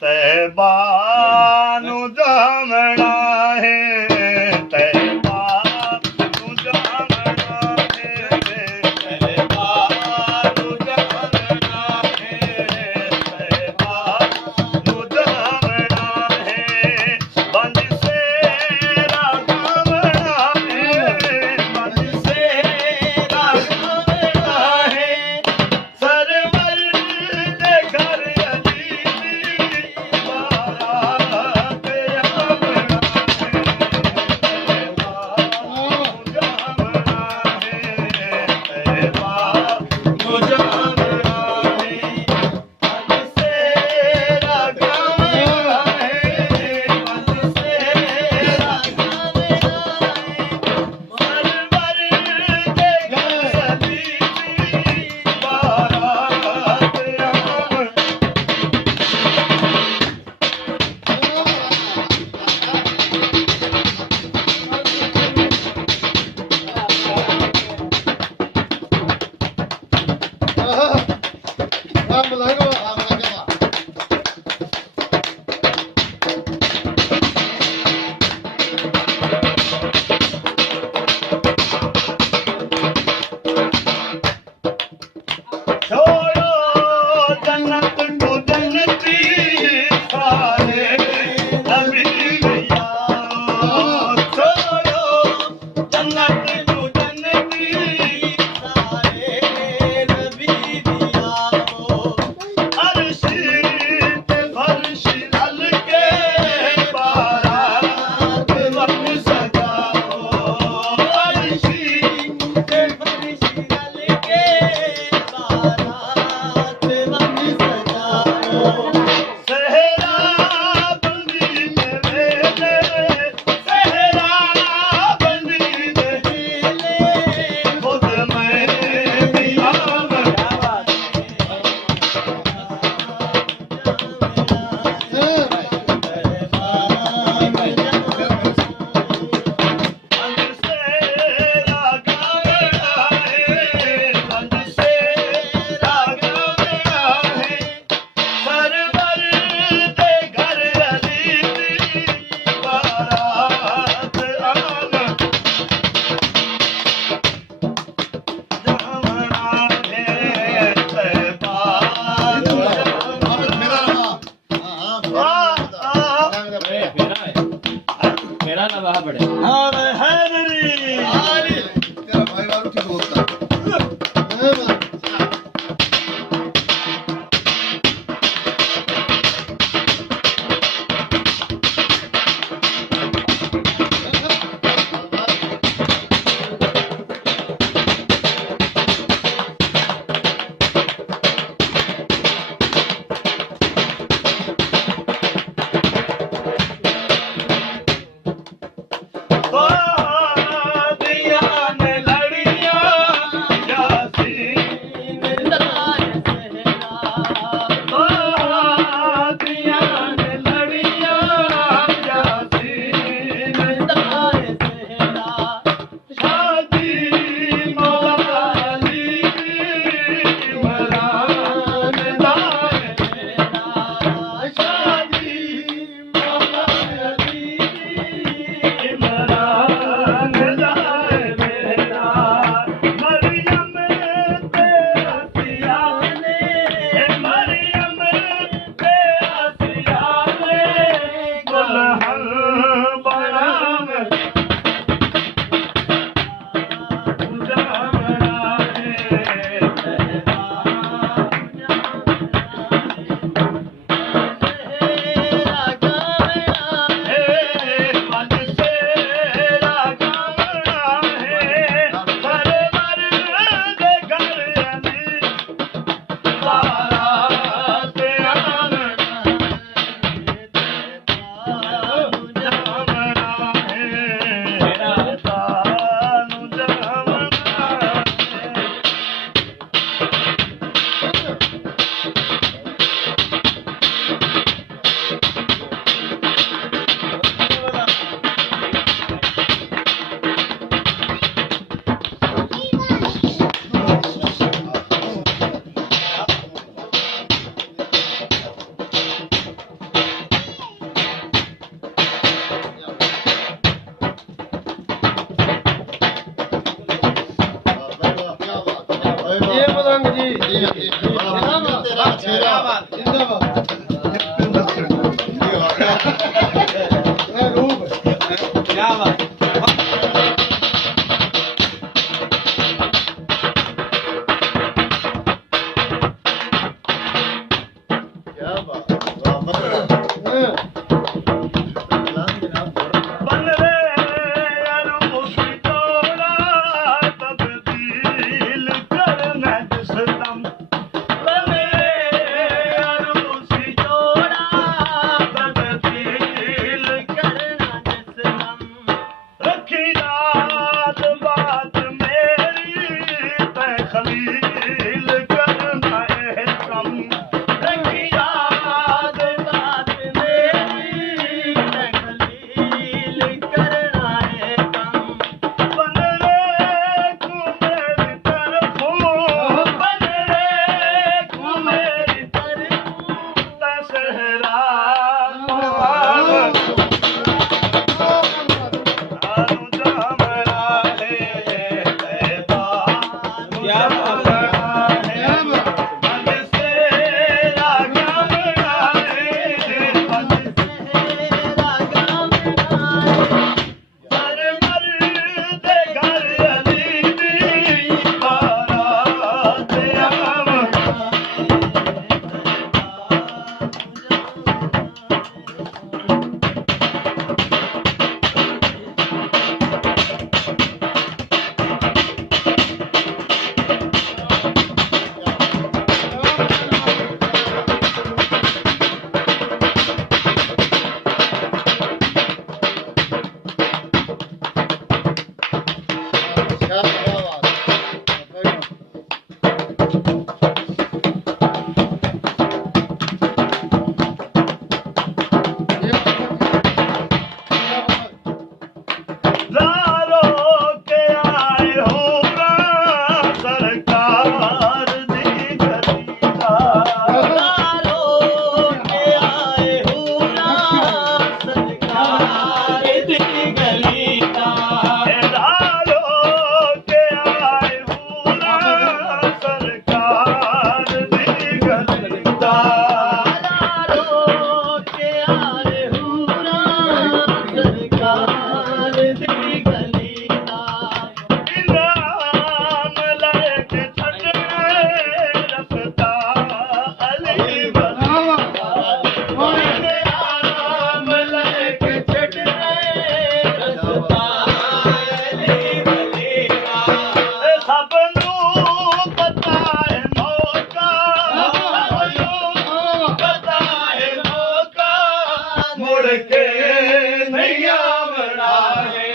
तैबा नु जामना है, तैबा नु जामना है, तैबा नु जामना है, तैबा नु जामना है। बंद सेरा गावना है, बंद सेरा गावना है। सरवर दे घर अली बारात आमना है, तैबा नु जामना है, तैबा नु जामना है। बंद सेरा गावना है, बंद सेरा गावना है। सरवर दे घर अली बारात आमना। छोड़ो जन्नत को जन्नती सारे नबी यारो, छोड़ो जन्नत को जन्नती सारे नबी यारो। जिंदाबाद क्या बात बन रे अरूसी तोड़ा तब्दील करना जिसदम बन रे अरूसी तोड़ा तब्दील करना जिसदम रखी रात बात मेरी तै खलील करना एहतम रखी रात बात मेरी तै खलील करना एहतम बन रे तू मेरी तरफों बन रे तू मेरी तरफों तसहरा क्या बात मुड़ के नहीं आवड़ा है